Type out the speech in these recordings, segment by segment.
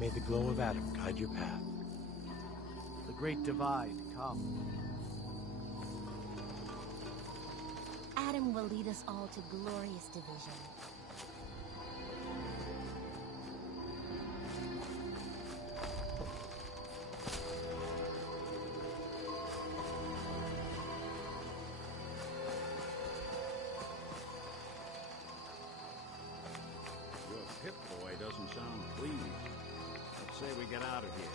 May the glow of Adam guide your path. The great divide, come. Adam will lead us all to glorious division. Your Pip-Boy doesn't sound pleased. Let's say we get out of here.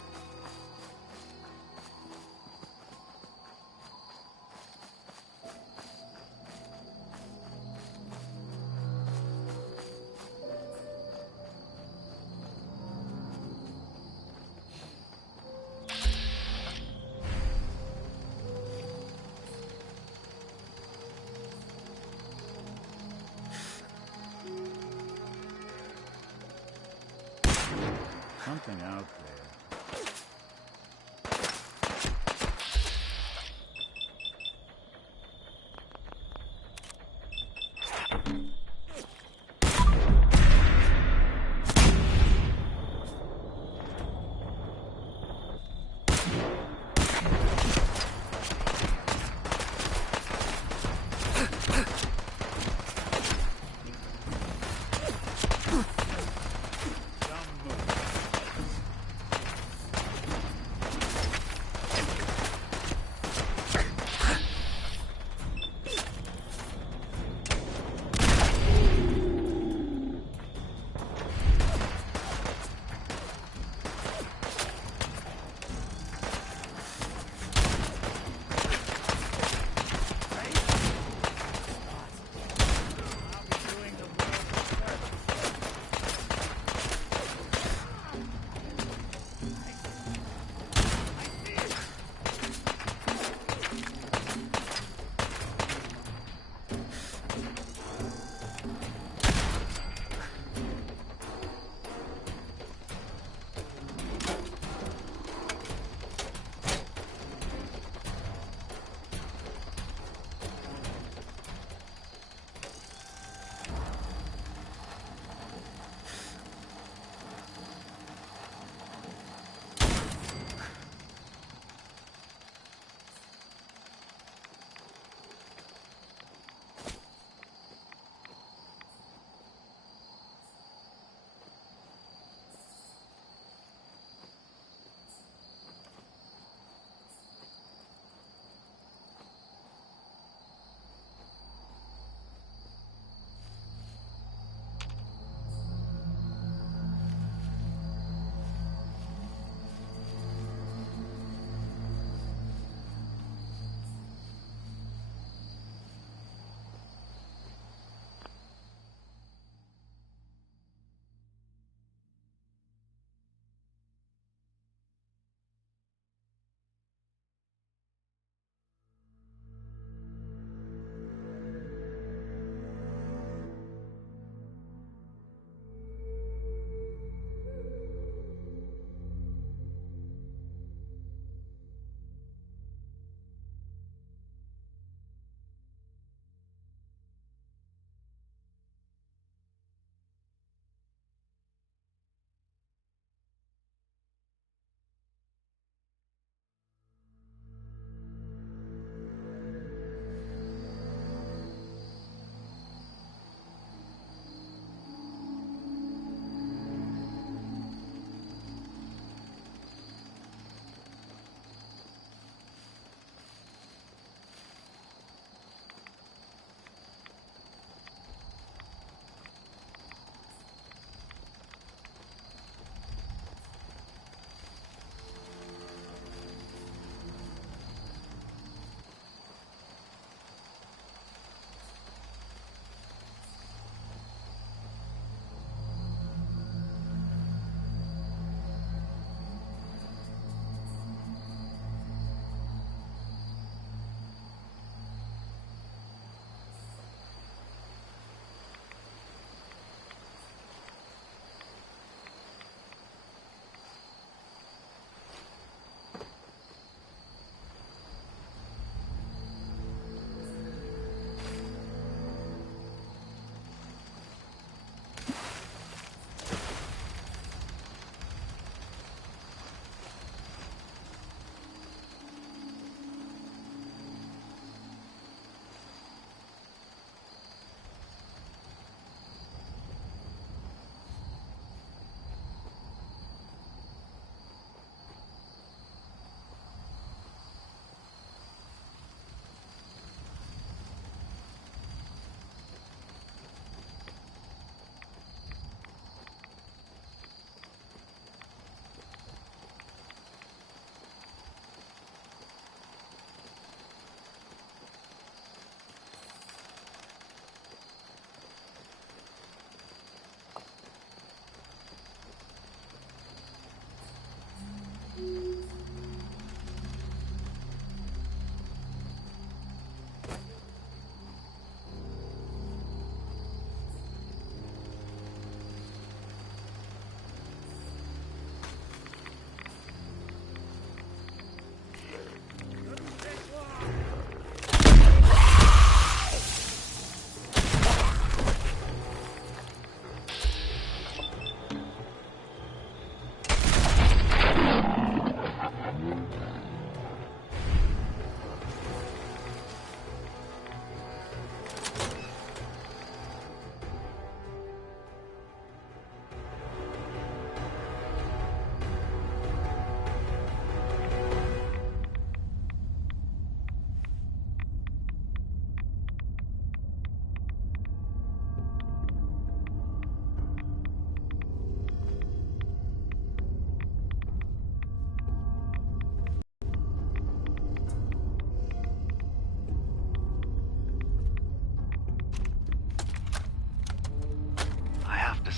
Something out there.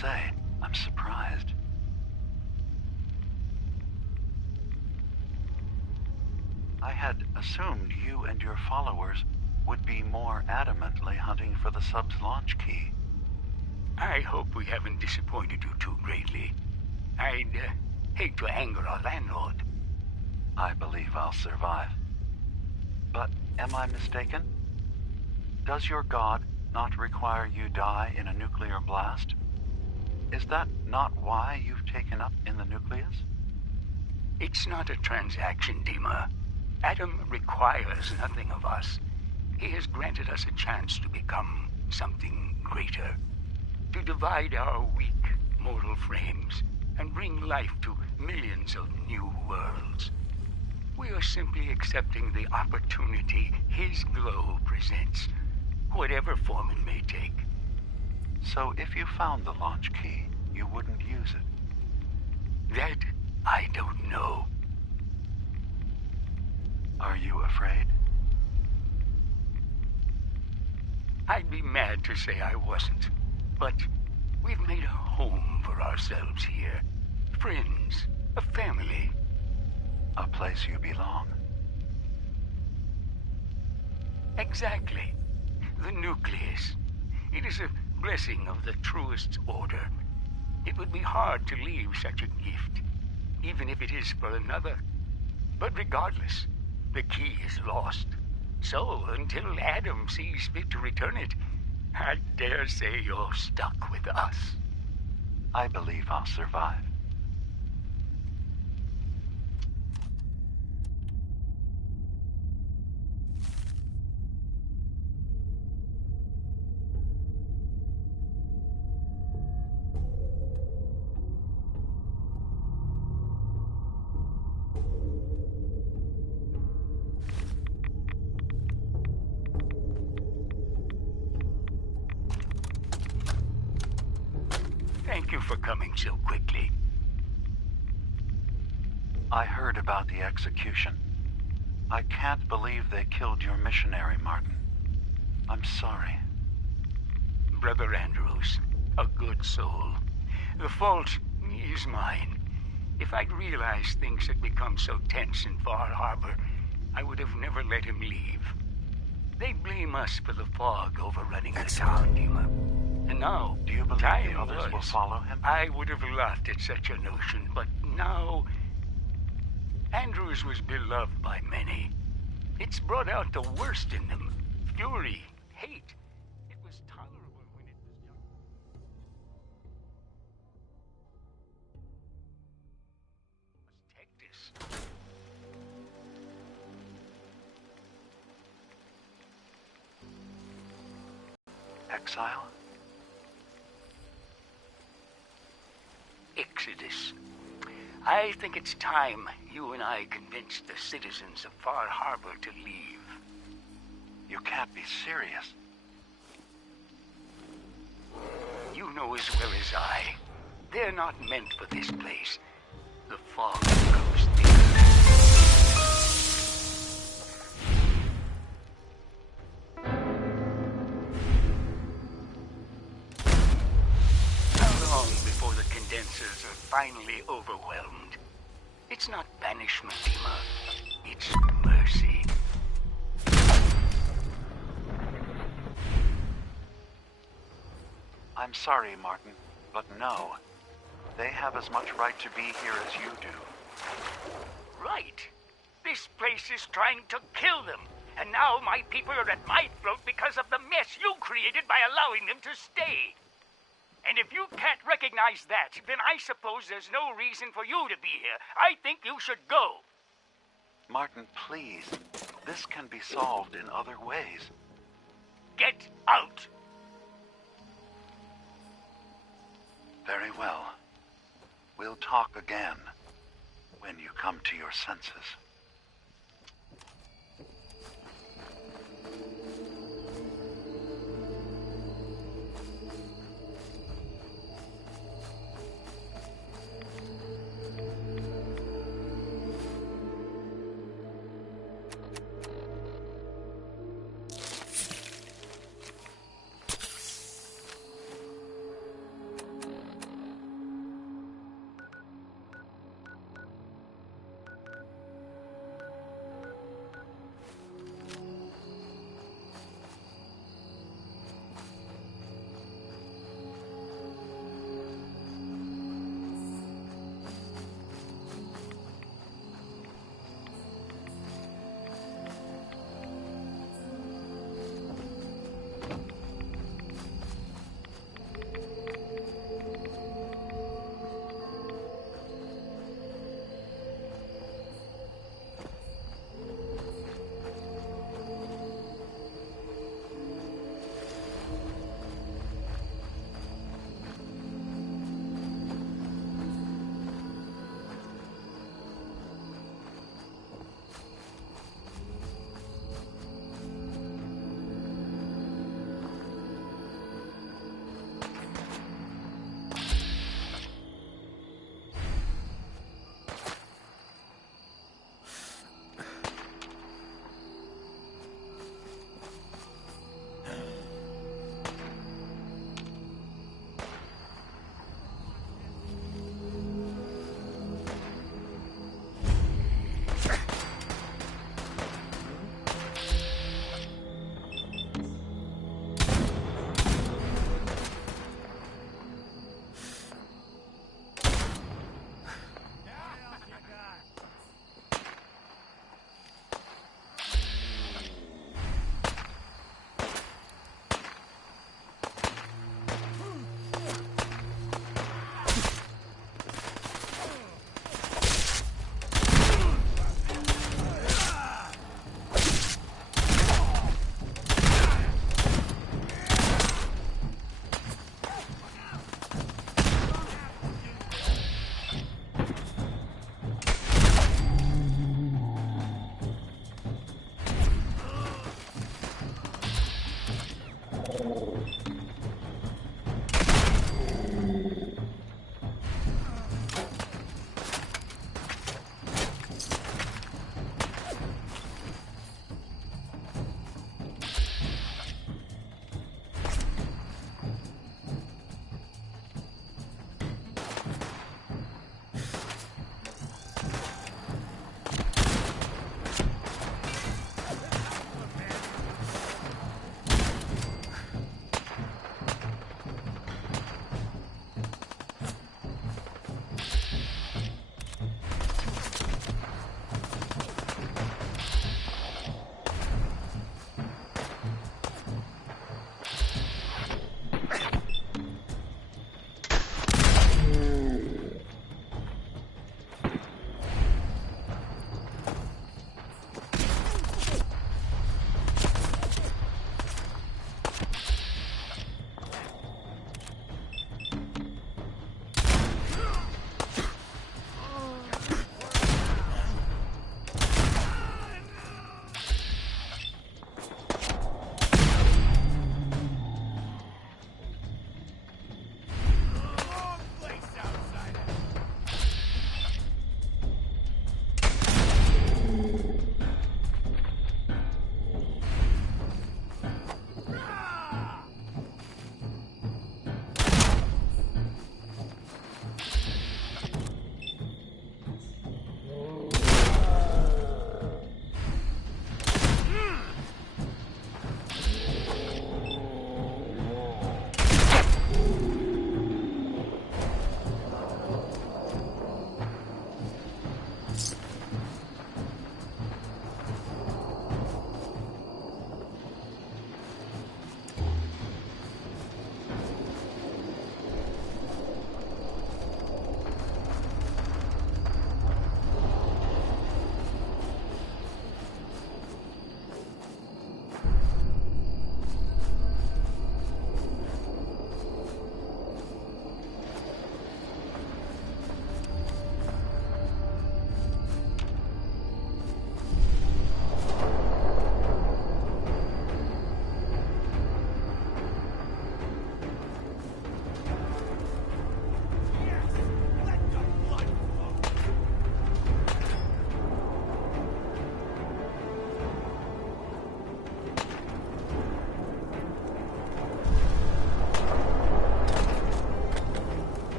say, I'm surprised. I had assumed you and your followers would be more adamantly hunting for the sub's launch key. I hope we haven't disappointed you too greatly. I'd hate to anger our landlord. I believe I'll survive. But am I mistaken? Does your god not require you die in a nuclear blast? Is that not why you've taken up in the nucleus? It's not a transaction, Dima. Adam requires nothing of us. He has granted us a chance to become something greater. To divide our weak mortal frames and bring life to millions of new worlds. We are simply accepting the opportunity his glow presents, whatever form it may take. So if you found the launch key, you wouldn't use it? That I don't know. Are you afraid? I'd be mad to say I wasn't, but we've made a home for ourselves here. Friends, a family. A place you belong. Exactly. The nucleus. It is a blessing of the truest order. It would be hard to leave such a gift, even if it is for another. But regardless, the key is lost. So, until Adam sees fit to return it, I dare say you're stuck with us. I believe I'll survive. Thank you for coming so quickly. I heard about the execution. I can't believe they killed your missionary, Martin. I'm sorry. Brother Andrews, a good soul. The fault is mine. If I'd realized things had become so tense in Far Harbor, I would have never let him leave. They blame us for the fog overrunning the town, Dima. And now, Do you believe time the others will follow him? I would have laughed at such a notion, but now... Andrews was beloved by many. It's brought out the worst in them. Fury, hate. It was tolerable when it was young. Must take this. Exile? Exodus. I think it's time you and I convinced the citizens of Far Harbor to leave. You can't be serious. You know as well as I. They're not meant for this place. The fog goes thick. How long before the condensers are finally overwhelmed? It's not banishment, Dima. It's mercy. I'm sorry, Martin, but no. They have as much right to be here as you do. Right. This place is trying to kill them. And now my people are at my throat because of the mess you created by allowing them to stay. And if you can't recognize that, then I suppose there's no reason for you to be here. I think you should go. Martin, please. This can be solved in other ways. Get out. Very well. We'll talk again when you come to your senses.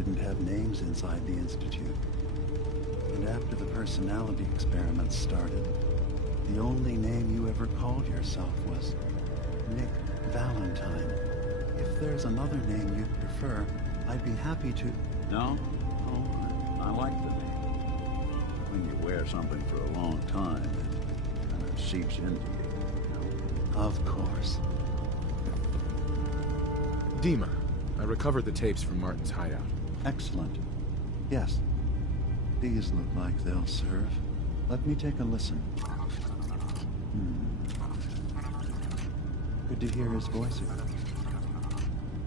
didn't have names inside the Institute. And after the personality experiments started, the only name you ever called yourself was Nick Valentine. If there's another name you'd prefer, I'd be happy to... No? Oh, I like the name. When you wear something for a long time, it kind of seeps into you. Of course. Dima, I recovered the tapes from Martin's hideout. Excellent. Yes. These look like they'll serve. Let me take a listen. Good to hear his voice again.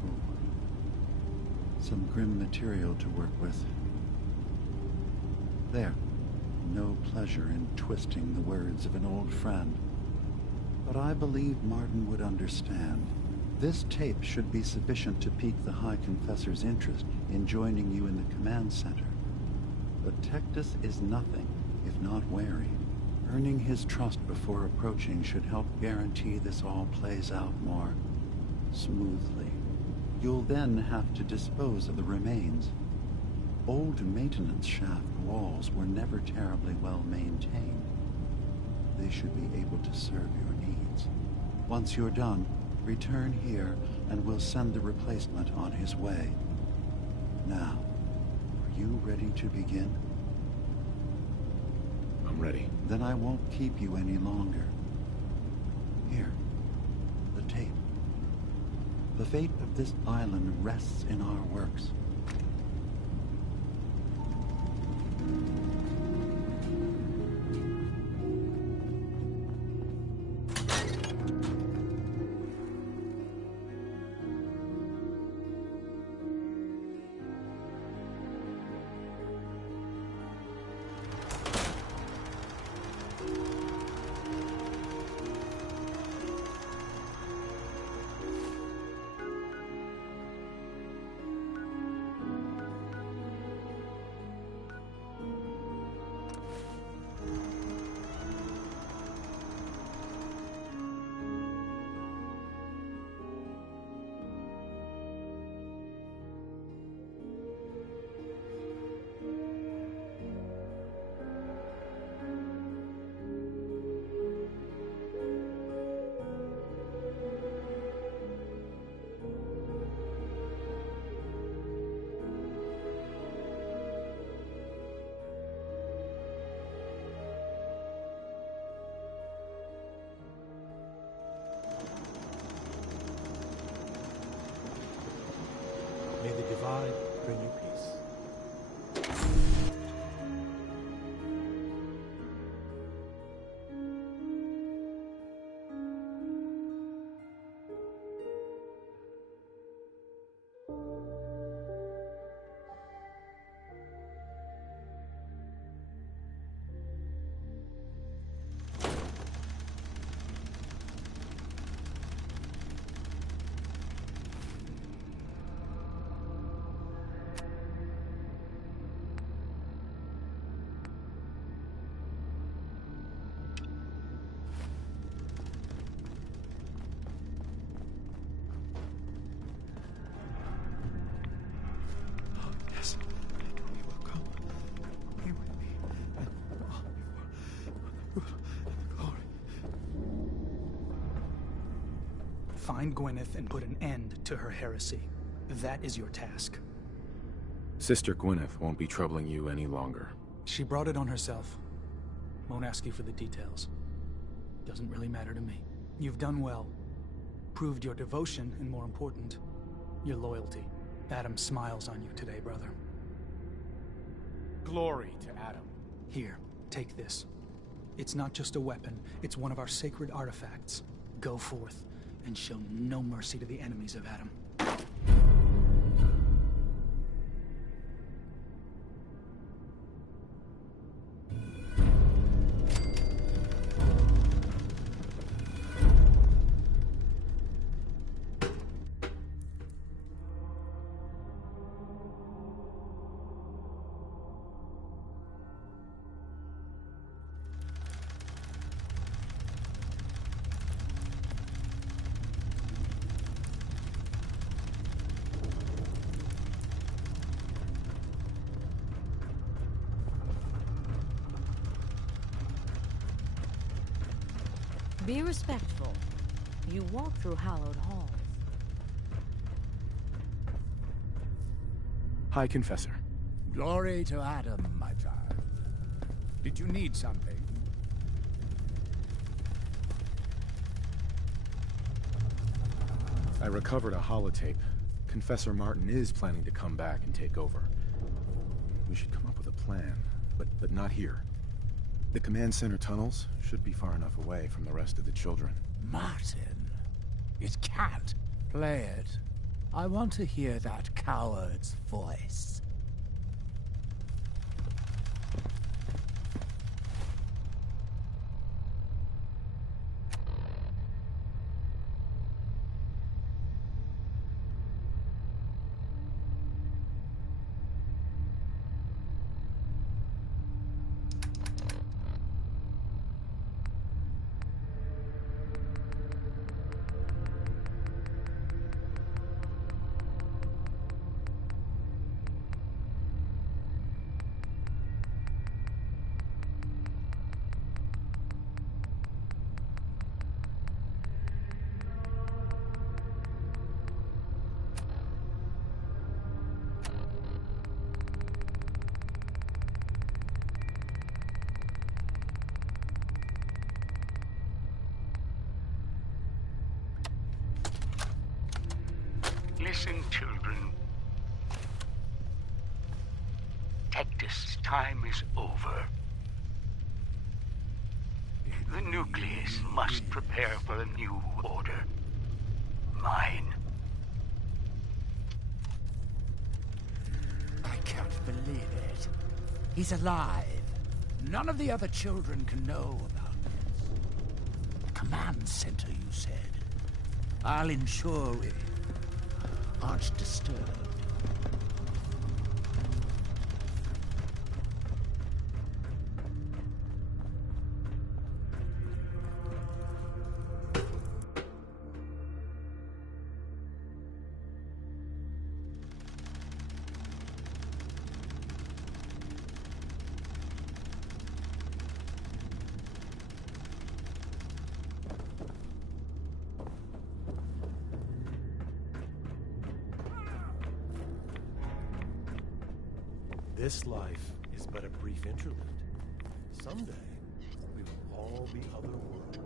Oh. Some grim material to work with. There. No pleasure in twisting the words of an old friend. But I believe Martin would understand. This tape should be sufficient to pique the High Confessor's interest in joining you in the command center. But Tectus is nothing if not wary. Earning his trust before approaching should help guarantee this all plays out more smoothly. You'll then have to dispose of the remains. Old maintenance shaft walls were never terribly well maintained. They should be able to serve your needs. Once you're done, return here and we'll send the replacement on his way. Now, are you ready to begin? I'm ready. Then I won't keep you any longer. Here, the tape. The fate of this island rests in our works. May the divide bring you peace. Find Gwyneth and put an end to her heresy. That is your task. Sister Gwyneth won't be troubling you any longer. She brought it on herself. Won't ask you for the details. Doesn't really matter to me. You've done well. Proved your devotion, and more important, your loyalty. Adam smiles on you today, brother. Glory to Adam. Here, take this. It's not just a weapon, it's one of our sacred artifacts. Go forth and show no mercy to the enemies of Adam. Be respectful. You walk through hallowed halls. Hi, Confessor. Glory to Adam, my child. Did you need something? I recovered a holotape. Confessor Martin is planning to come back and take over. We should come up with a plan, but not here. The command center tunnels should be far enough away from the rest of the children. Martin, it can't. Play it. I want to hear that coward's voice. Listen, children. Tectus, time is over. The nucleus must prepare for a new order. Mine. I can't believe it. He's alive. None of the other children can know about this. Command center, you said. I'll ensure we aren't disturbed. This life is but a brief interlude. Someday, we will all be other worlds.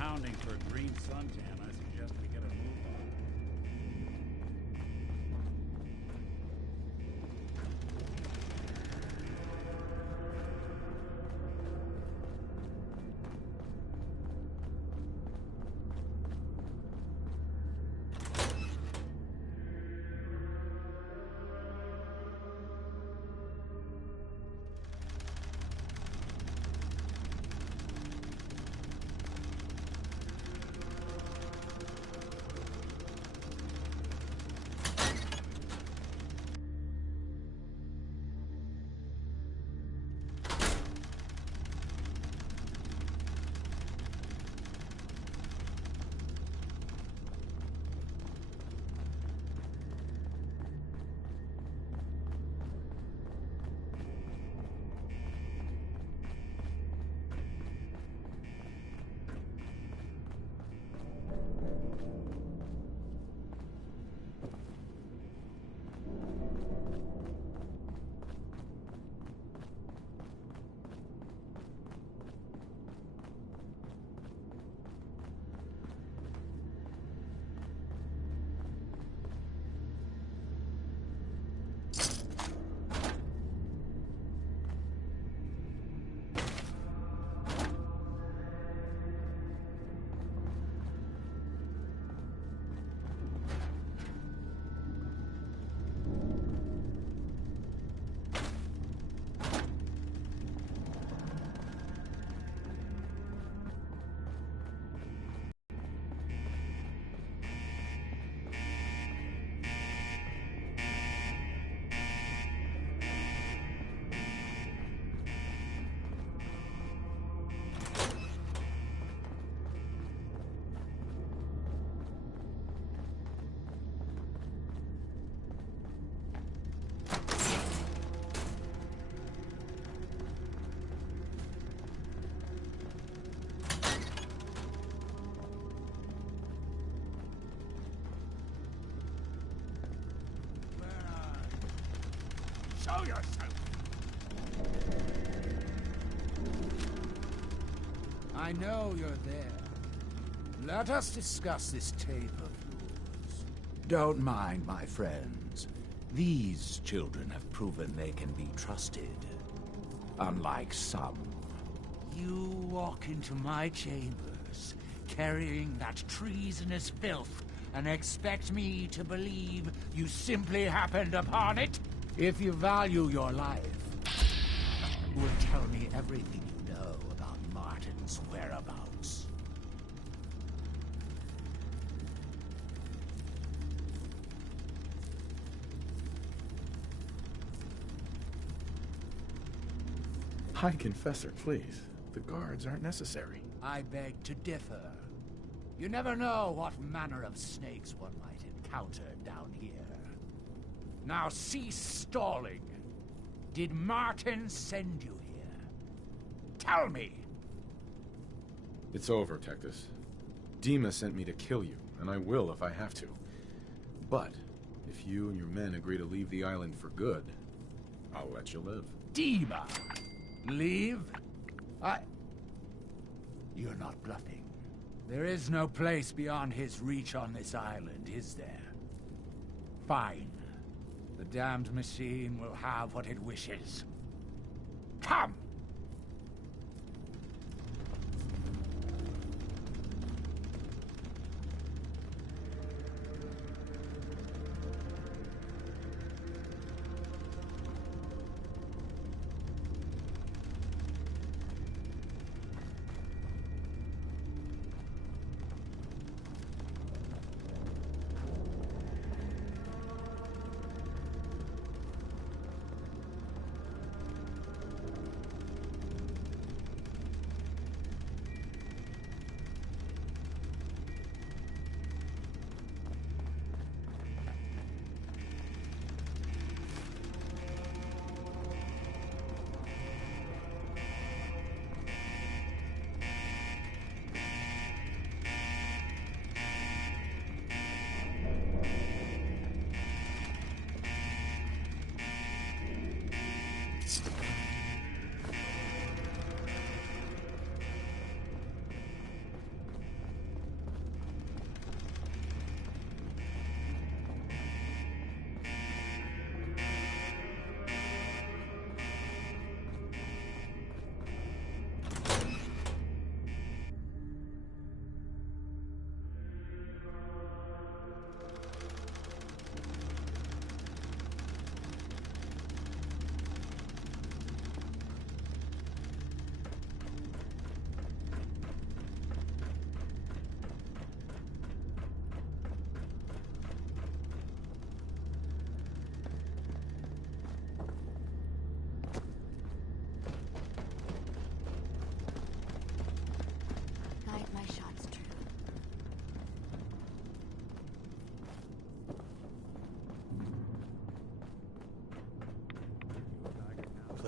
hounding for a green suntan, I suggest we get a move on. Show yourself! I know you're there. Let us discuss this tape of yours. Don't mind my friends. These children have proven they can be trusted. Unlike some. You walk into my chambers, carrying that treasonous filth, and expect me to believe you simply happened upon it? If you value your life, you will tell me everything you know about Martin's whereabouts. Hi, Confessor, please. The guards aren't necessary. I beg to differ. You never know what manner of snakes one might encounter down here. Now cease stalling. Did Martin send you here? Tell me! It's over, Tectus. Dima sent me to kill you, and I will if I have to. But if you and your men agree to leave the island for good, I'll let you live. Dima! Leave? You're not bluffing. There is no place beyond his reach on this island, is there? Fine. The damned machine will have what it wishes. Come!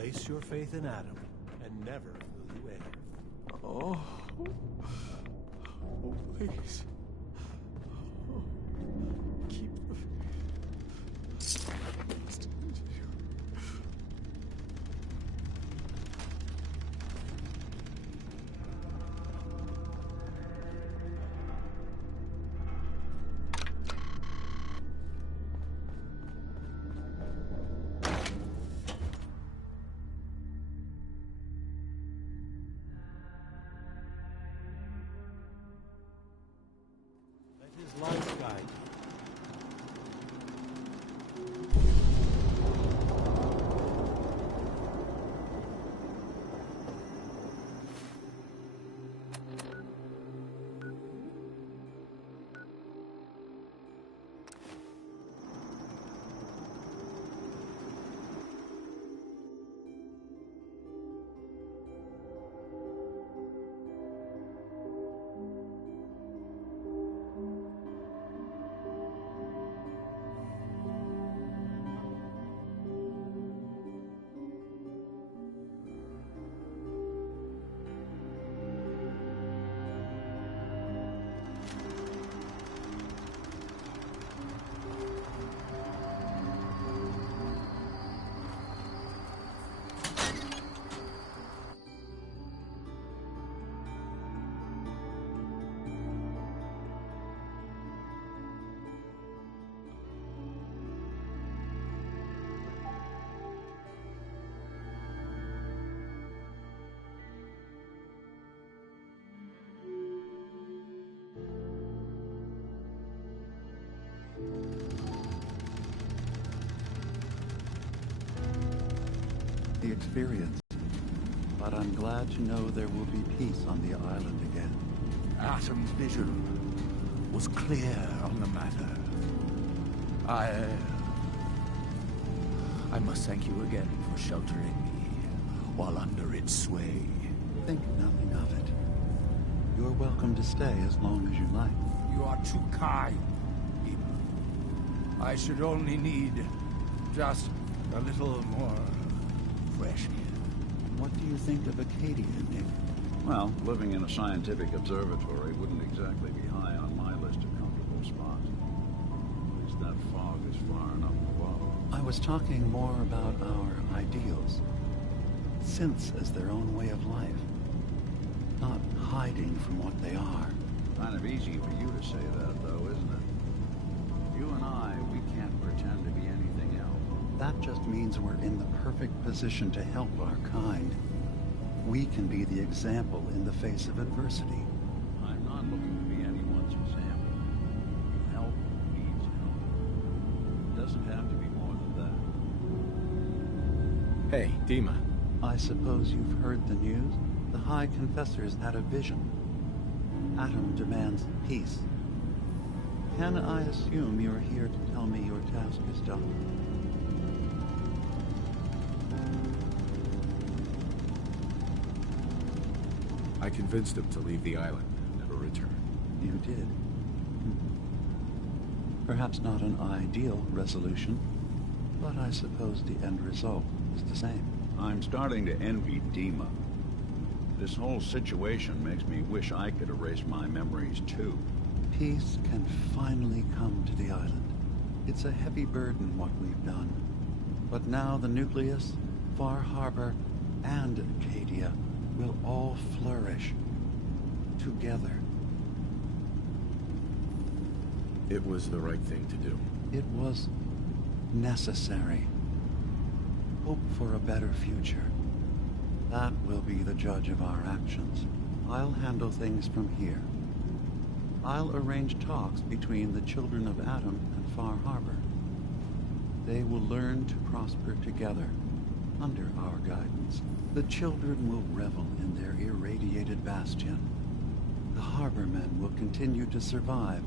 Place your faith in Adam, and never will you err. Oh, please. Oh, keep the faith. Stand here. His life guide you. The experience, but I'm glad to know there will be peace on the island again. Atom's vision was clear on the matter. I must thank you again for sheltering me while under its sway. Think nothing of it. You're welcome to stay as long as you like. You are too kind, Eva. I should only need just a little more fresh air. What do you think of Acadia, Nick? Well, living in a scientific observatory wouldn't exactly be high on my list of comfortable spots. At least that fog is far enough below. I was talking more about our ideals. Synths as their own way of life. Not hiding from what they are. Kind of easy for you to say that, though, isn't it? You and I, we can't pretend to be anything else. That just means we're in the perfect position to help our kind. We can be the example in the face of adversity. I'm not looking to be anyone's example. Help needs help. It doesn't have to be more than that. Hey, Dima. I suppose you've heard the news? The High Confessor's had a vision. Adam demands peace. Can I assume you're here to tell me your task is done? I convinced him to leave the island and never return. You did. Perhaps not an ideal resolution, but I suppose the end result is the same. I'm starting to envy Dima. This whole situation makes me wish I could erase my memories, too. Peace can finally come to the island. It's a heavy burden what we've done. But now the Nucleus, Far Harbor, and Acadia will all flourish together. It was the right thing to do. It was necessary. Hope for a better future. That will be the judge of our actions. I'll handle things from here. I'll arrange talks between the children of Adam and Far Harbor. They will learn to prosper together under our guidance. The children will revel in their irradiated bastion. The harbormen will continue to survive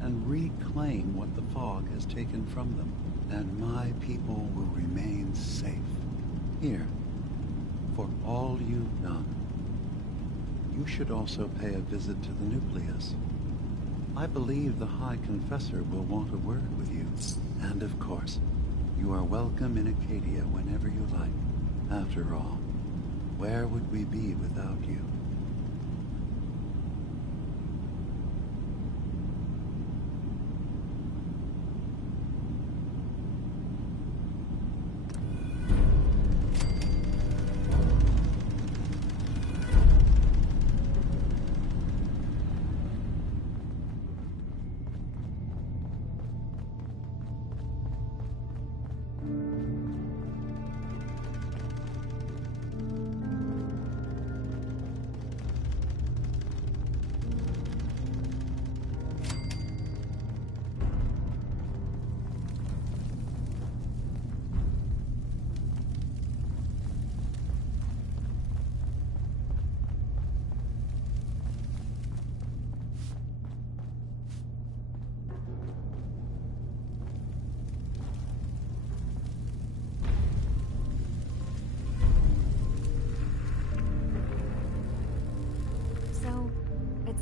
and reclaim what the fog has taken from them. And my people will remain safe. Here, for all you've done. You should also pay a visit to the Nucleus. I believe the High Confessor will want a word with you. And of course, you are welcome in Acadia whenever you like. After all, where would we be without you?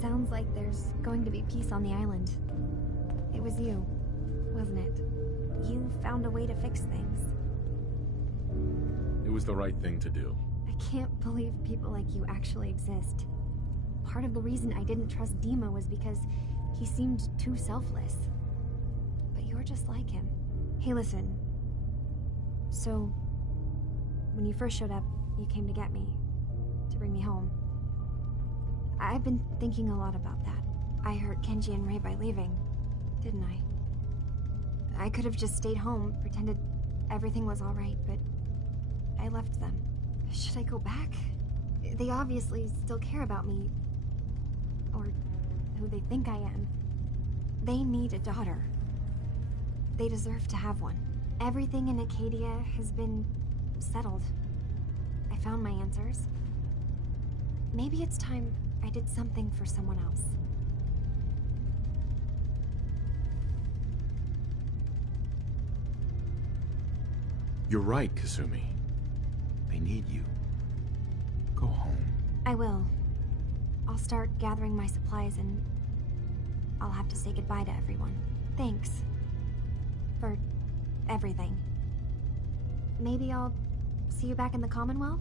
Sounds like there's going to be peace on the island. It was you, wasn't it? You found a way to fix things. It was the right thing to do. I can't believe people like you actually exist. Part of the reason I didn't trust Dima was because he seemed too selfless. But you're just like him. Hey, listen. So, when you first showed up, you came to get me, to bring me home. I've been thinking a lot about that. I hurt Kenji and Ray by leaving, didn't I? I could have just stayed home, pretended everything was alright, but I left them. Should I go back? They obviously still care about me. Or who they think I am. They need a daughter. They deserve to have one. Everything in Acadia has been settled. I found my answers. Maybe it's time I did something for someone else. You're right, Kasumi. They need you. Go home. I will. I'll start gathering my supplies and I'll have to say goodbye to everyone. Thanks. For everything. Maybe I'll see you back in the Commonwealth?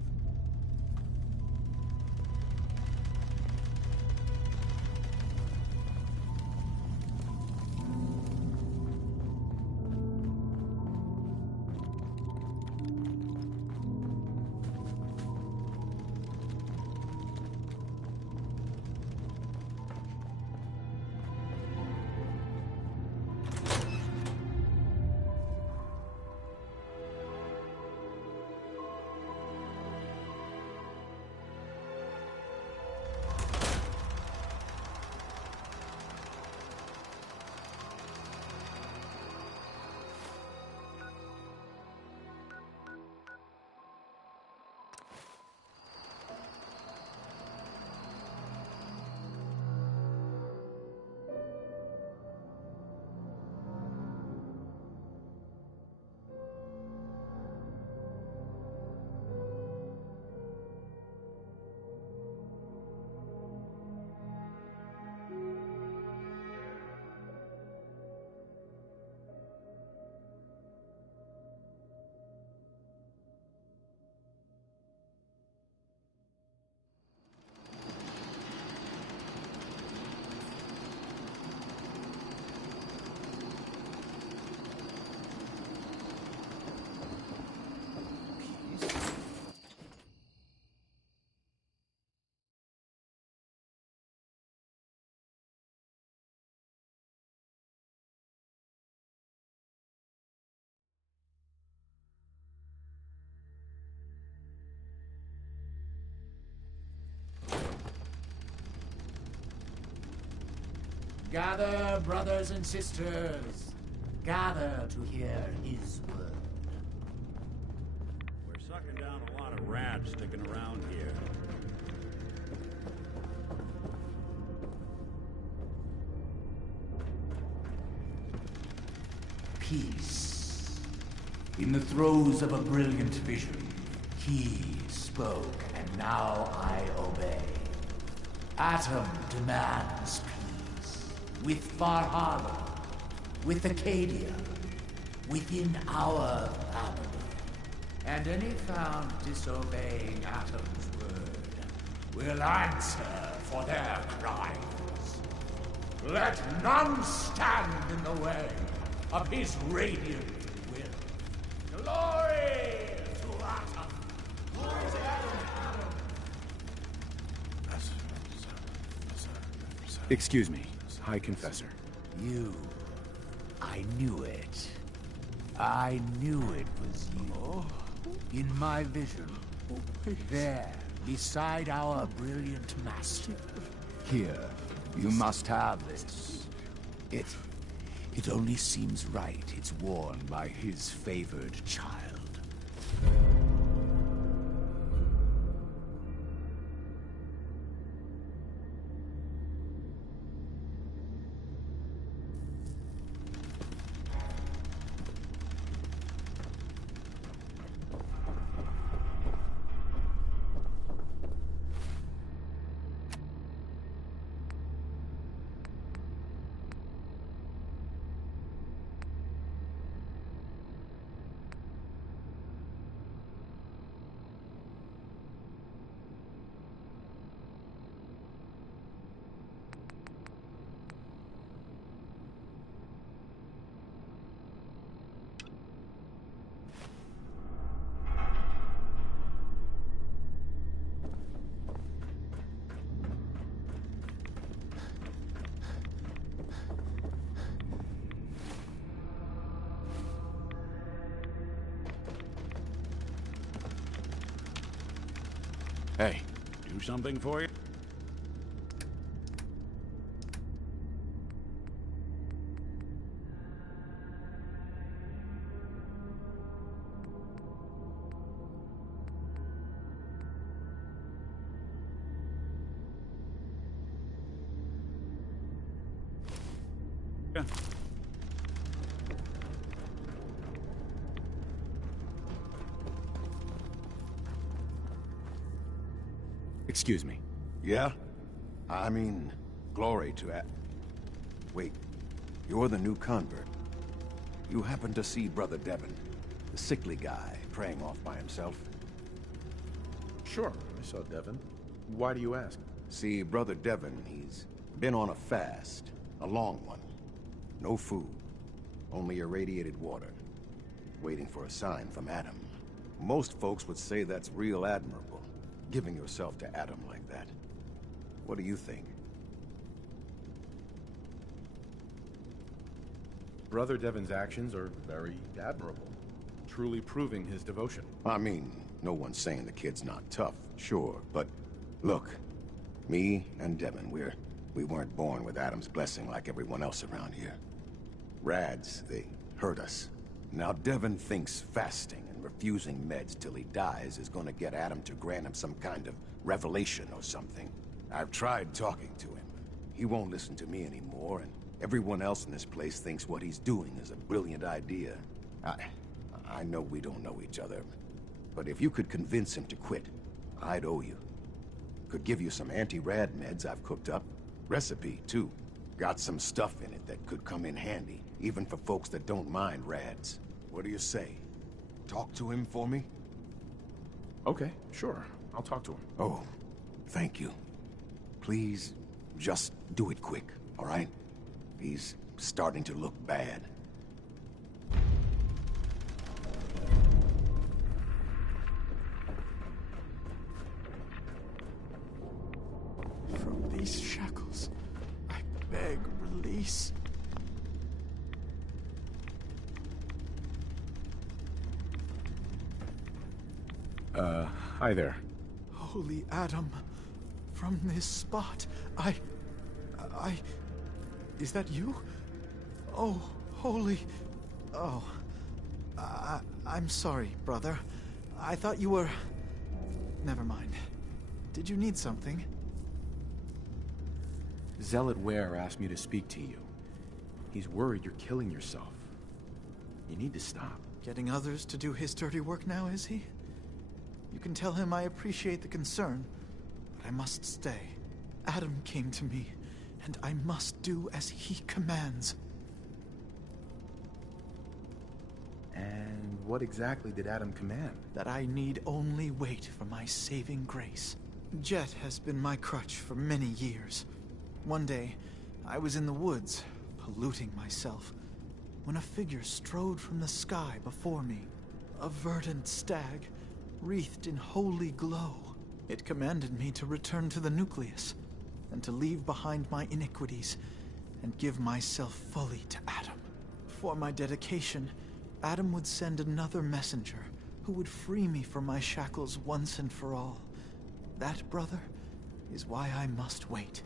Gather, brothers and sisters. Gather to hear his word. We're sucking down a lot of rats sticking around here. Peace. In the throes of a brilliant vision, he spoke, and now I obey. Atom demands peace. With Valhalla, with Acadia, within our family. and any found disobeying Adam's word will answer for their crimes. Let none stand in the way of his radiant will. Glory to Adam! Glory to Adam! Excuse me, High Confessor. You. I knew it. I knew it was you. In my vision. There, beside our brilliant master. Here, you must have this. It only seems right it's worn by his favored child. Hey, do something for you? Yeah. Excuse me. Yeah? I mean, glory to that. Wait, you're the new convert. You happen to see Brother Devon, the sickly guy praying off by himself? Sure, I saw Devon. Why do you ask? See, Brother Devon, he's been on a fast, a long one. No food, only irradiated water, waiting for a sign from Adam. Most folks would say that's real admirable, giving yourself to Adam like that. What do you think? Brother Devon's actions are very admirable, truly proving his devotion. I mean, no one's saying the kid's not tough, sure, but look, me and Devon, we weren't born with Adam's blessing like everyone else around here. Rads, they hurt us. Now Devon thinks fasting and refusing meds till he dies is gonna get Adam to grant him some kind of revelation or something. I've tried talking to him. He won't listen to me anymore, and everyone else in this place thinks what he's doing is a brilliant idea. I know we don't know each other, but if you could convince him to quit, I'd owe you. Could give you some anti-rad meds I've cooked up. Recipe, too. Got some stuff in it that could come in handy, even for folks that don't mind rads. What do you say? Talk to him for me? Okay, sure. I'll talk to him. Oh, thank you. Please, just do it quick, all right? He's starting to look bad. From these shackles, I beg release. Hi there. Holy Adam, from this spot, Is that you? Oh, holy... Oh. I'm sorry, brother. I thought you were... Never mind. Did you need something? Zealot Ware asked me to speak to you. He's worried you're killing yourself. You need to stop. Getting others to do his dirty work now, is he? You can tell him I appreciate the concern, but I must stay. Adam came to me, and I must do as he commands. And what exactly did Adam command? That I need only wait for my saving grace. Jet has been my crutch for many years. One day, I was in the woods, polluting myself, when a figure strode from the sky before me. A verdant stag, wreathed in holy glow. It commanded me to return to the nucleus, and to leave behind my iniquities, and give myself fully to Adam. For my dedication, Adam would send another messenger who would free me from my shackles once and for all. That, brother, is why I must wait.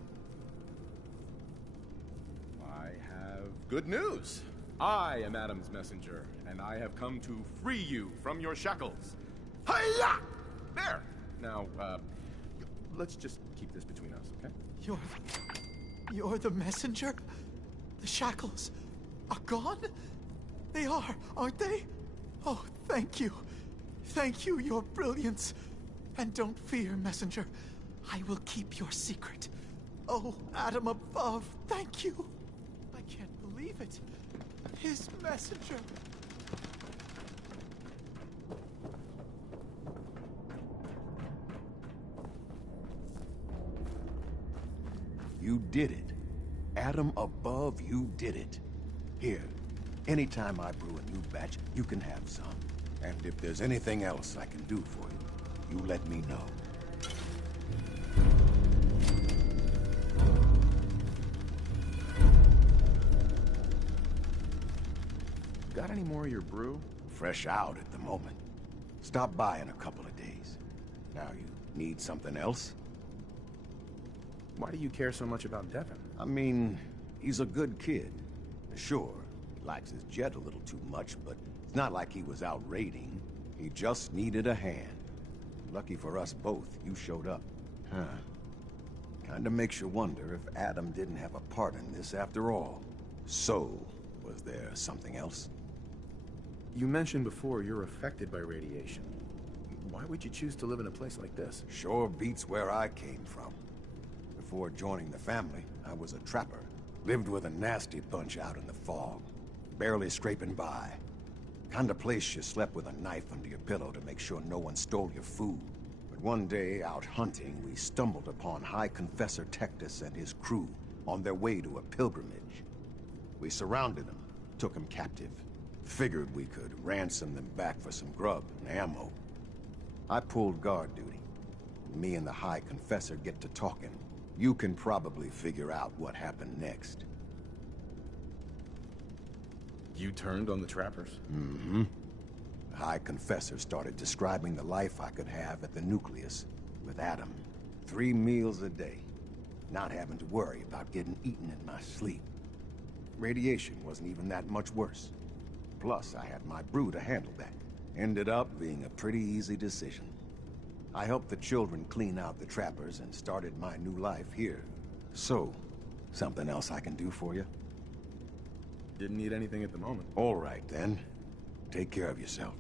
I have good news. I am Adam's messenger, and I have come to free you from your shackles. Hiya! There! Now, let's just keep this between us, okay? You're the messenger? The shackles are gone? They are, aren't they? Oh, thank you. Thank you, your brilliance. And don't fear, messenger. I will keep your secret. Oh, Adam above, thank you. I can't believe it. His messenger. You did it. Adam above, you did it. Here, anytime I brew a new batch, you can have some. And if there's anything else I can do for you, you let me know. Got any more of your brew? Fresh out at the moment. Stop by in a couple of days. Now, you need something else? Why do you care so much about Devin? I mean, he's a good kid. Sure, he likes his jet a little too much, but it's not like he was out raiding. He just needed a hand. Lucky for us both, you showed up. Huh. Kinda makes you wonder if Adam didn't have a part in this after all. So, was there something else? You mentioned before you're affected by radiation. Why would you choose to live in a place like this? Sure beats where I came from. Before joining the family, I was a trapper. Lived with a nasty bunch out in the fog. Barely scraping by. Kind of place you slept with a knife under your pillow to make sure no one stole your food. But one day, out hunting, we stumbled upon High Confessor Tectus and his crew on their way to a pilgrimage. We surrounded them, took them captive. Figured we could ransom them back for some grub and ammo. I pulled guard duty. Me and the High Confessor get to talking. You can probably figure out what happened next. You turned on the trappers? Mm-hmm. The High Confessor started describing the life I could have at the nucleus with Adam. 3 meals a day. Not having to worry about getting eaten in my sleep. Radiation wasn't even that much worse. Plus, I had my brew to handle that. Ended up being a pretty easy decision. I helped the children clean out the trappers and started my new life here. So, something else I can do for you? Didn't need anything at the moment. All right, then. Take care of yourself.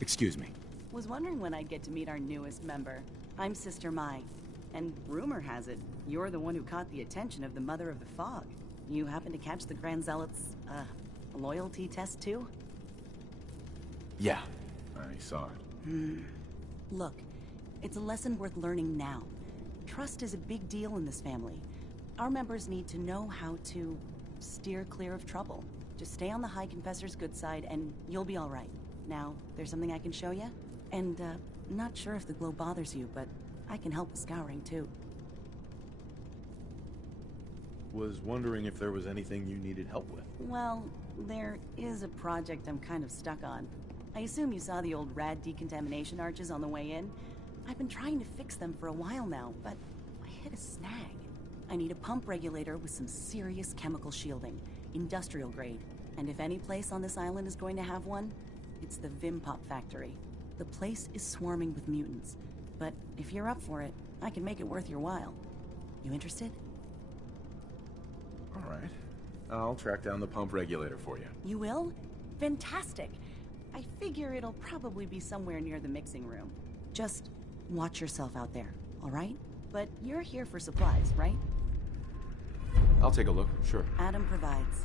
Excuse me. Was wondering when I'd get to meet our newest member. I'm Sister Mai, and rumor has it, you're the one who caught the attention of the Mother of the Fog. You happen to catch the Grand Zealot's, loyalty test too? Yeah, I saw it. Look, it's a lesson worth learning now. Trust is a big deal in this family. Our members need to know how to steer clear of trouble. Just stay on the High Confessor's good side and you'll be all right. Now, there's something I can show you? And, not sure if the glow bothers you, but I can help with scouring too. Was wondering if there was anything you needed help with. Well, there is a project I'm kind of stuck on. I assume you saw the old rad decontamination arches on the way in. I've been trying to fix them for a while now, but I hit a snag. I need a pump regulator with some serious chemical shielding, industrial grade. And if any place on this island is going to have one, it's the Vim Pop factory. The place is swarming with mutants, but if you're up for it, I can make it worth your while. You interested? All right. I'll track down the pump regulator for you. You will? Fantastic. I figure it'll probably be somewhere near the mixing room. Just watch yourself out there, all right? But you're here for supplies, right? I'll take a look, sure. Adam provides.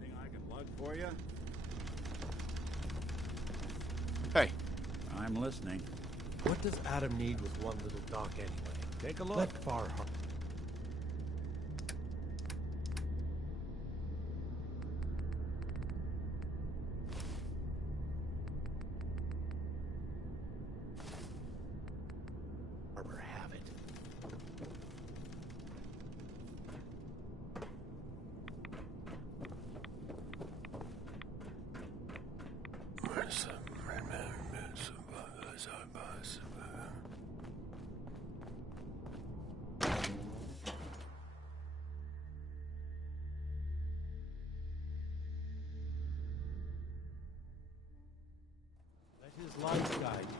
Anything I can lug for you? Hey. I'm listening. What does Adam need with one little dock anyway? Take a look. Let Farhar... Harbor have it. Let his light guide you.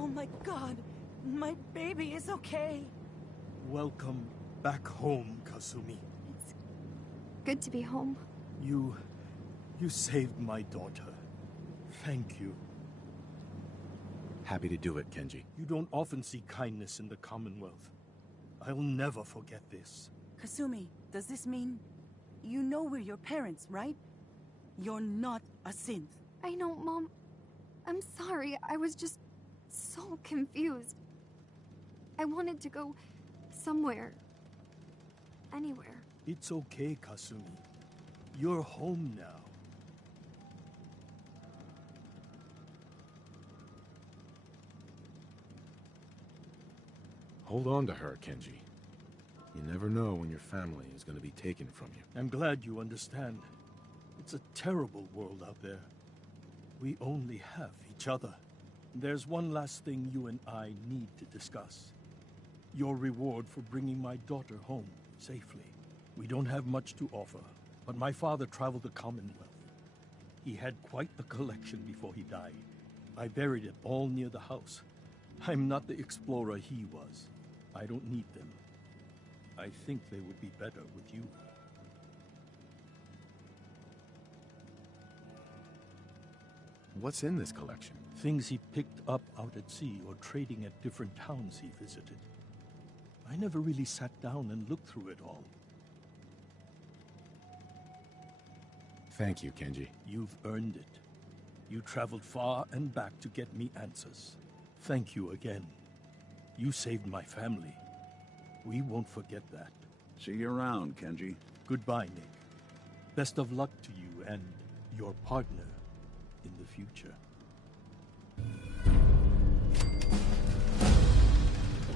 Oh my God, my baby is okay. Welcome back home, Kasumi. It's good to be home. You saved my daughter. Thank you. Happy to do it, Kenji. You don't often see kindness in the Commonwealth. I'll never forget this. Kasumi, does this mean you know we're your parents, right? You're not a synth. I know, Mom. I'm sorry. I was just so confused. I wanted to go somewhere. Anywhere. It's okay, Kasumi. You're home now. Hold on to her, Kenji. You never know when your family is going to be taken from you. I'm glad you understand. It's a terrible world out there. We only have each other. There's one last thing you and I need to discuss. Your reward for bringing my daughter home safely. We don't have much to offer, but my father traveled the Commonwealth. He had quite a collection before he died. I buried it all near the house. I'm not the explorer he was. I don't need them. I think they would be better with you. What's in this collection? Things he picked up out at sea or trading at different towns he visited. I never really sat down and looked through it all. Thank you, Kenji. You've earned it. You traveled far and back to get me answers. Thank you again. You saved my family. We won't forget that. See you around, Kenji. Goodbye, Nick. Best of luck to you and your partner in the future.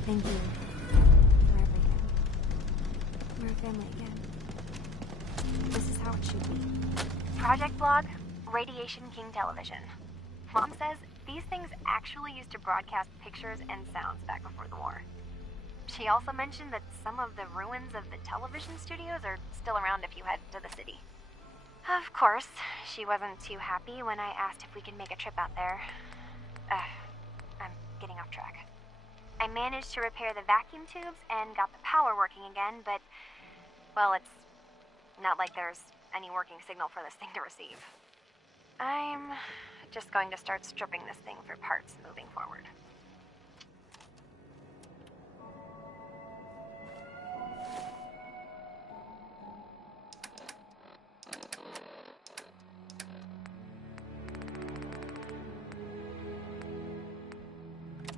Thank you for everything. We're a family again. This is how it should be. Project Blog, Radiation King Television. Mom says these things actually used to broadcast pictures and sounds back before the war. She also mentioned that some of the ruins of the television studios are still around if you head to the city. Of course, she wasn't too happy when I asked if we could make a trip out there. I'm getting off track. I managed to repair the vacuum tubes and got the power working again, but, well, it's not like there's any working signal for this thing to receive. I'm just going to start stripping this thing for parts moving forward.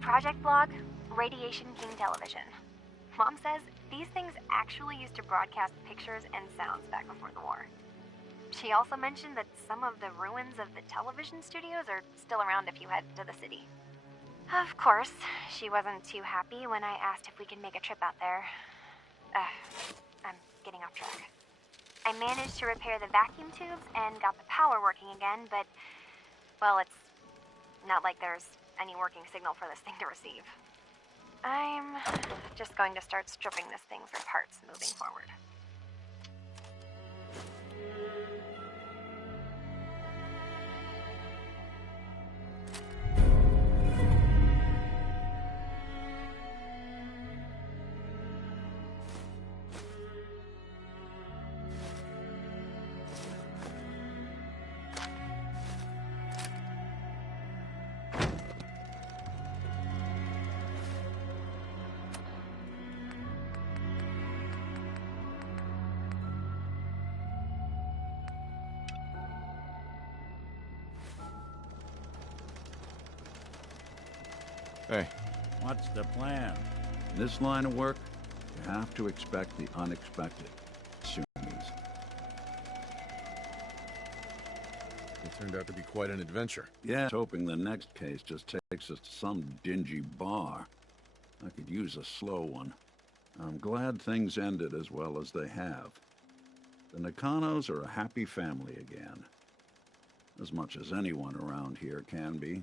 Project Blog, Radiation King Television. Mom says these things actually used to broadcast pictures and sounds back before the war. She also mentioned that some of the ruins of the television studios are still around if you head to the city. Of course, she wasn't too happy when I asked if we could make a trip out there. I'm getting off track. I managed to repair the vacuum tubes and got the power working again, but, well, it's not like there's any working signal for this thing to receive. I'm just going to start stripping this thing for parts moving forward. Hey. What's the plan? In this line of work, you have to expect the unexpected. Sumis. It turned out to be quite an adventure. Yeah, hoping the next case just takes us to some dingy bar. I could use a slow one. I'm glad things ended as well as they have. The Nakanos are a happy family again. As much as anyone around here can be.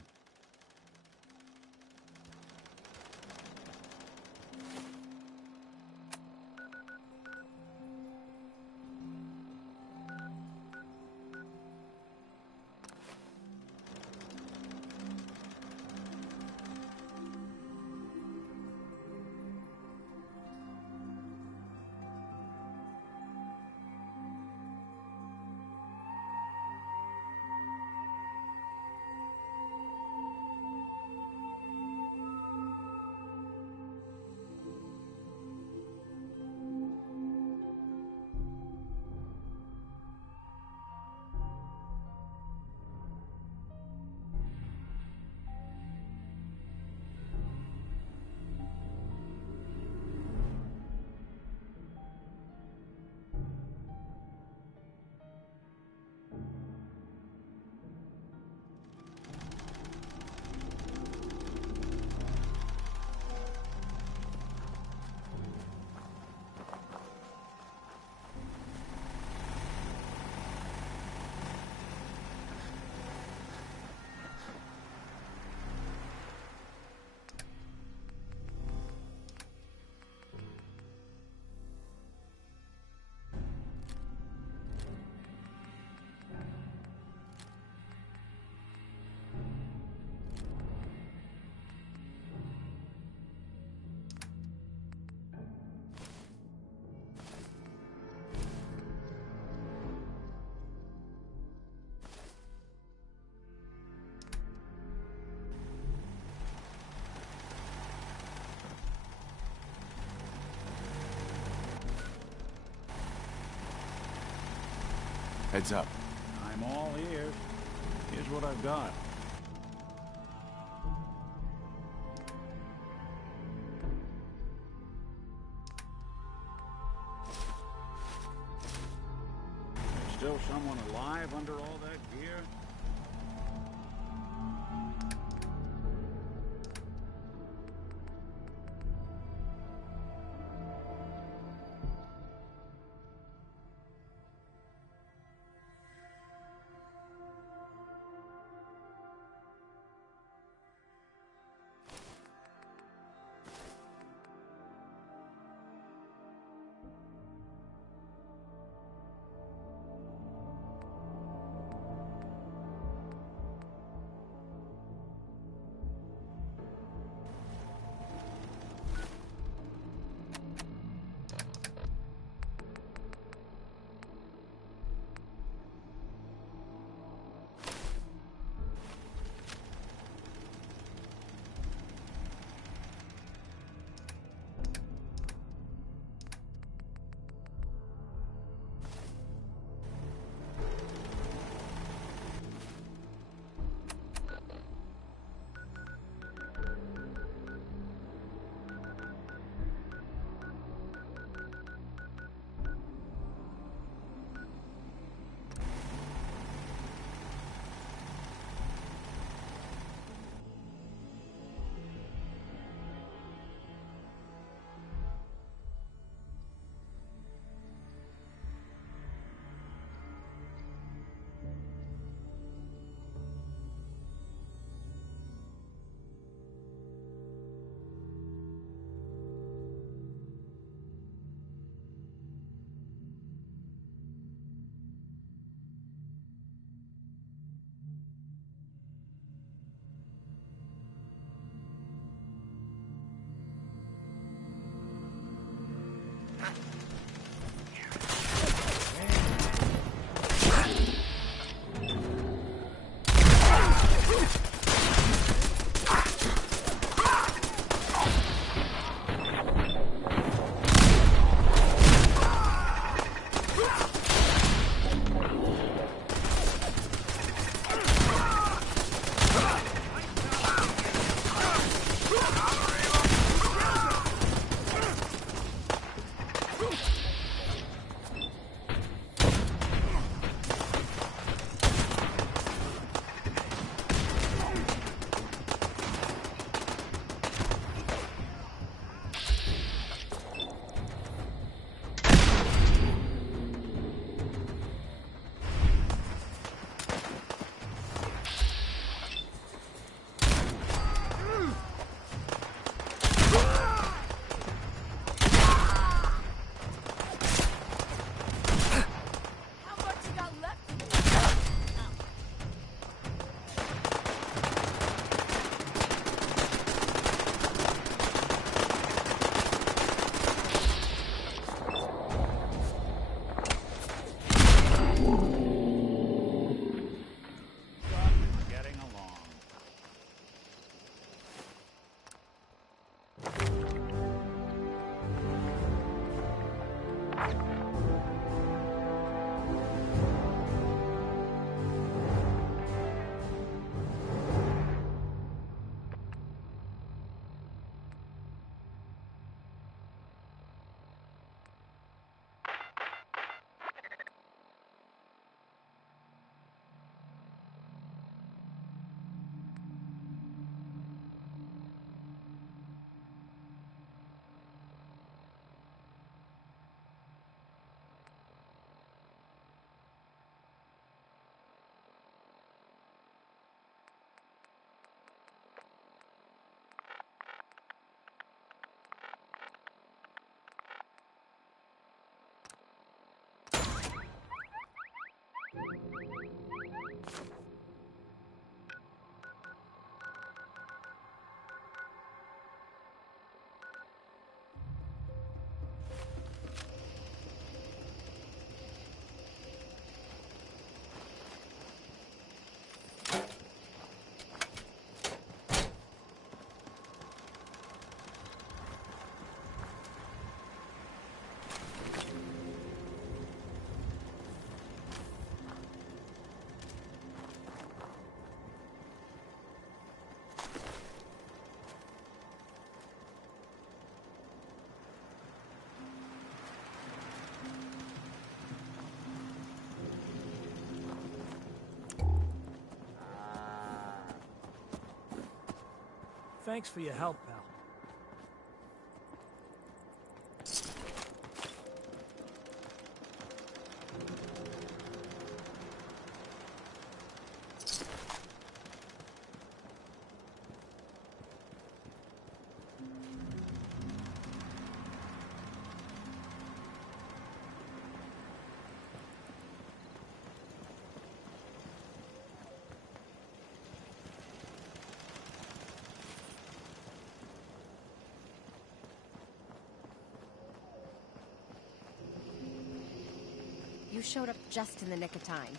Heads up. I'm all ears. Here's what I've got. There's still someone alive under all that gear? Thanks for your help, pal. You showed up just in the nick of time.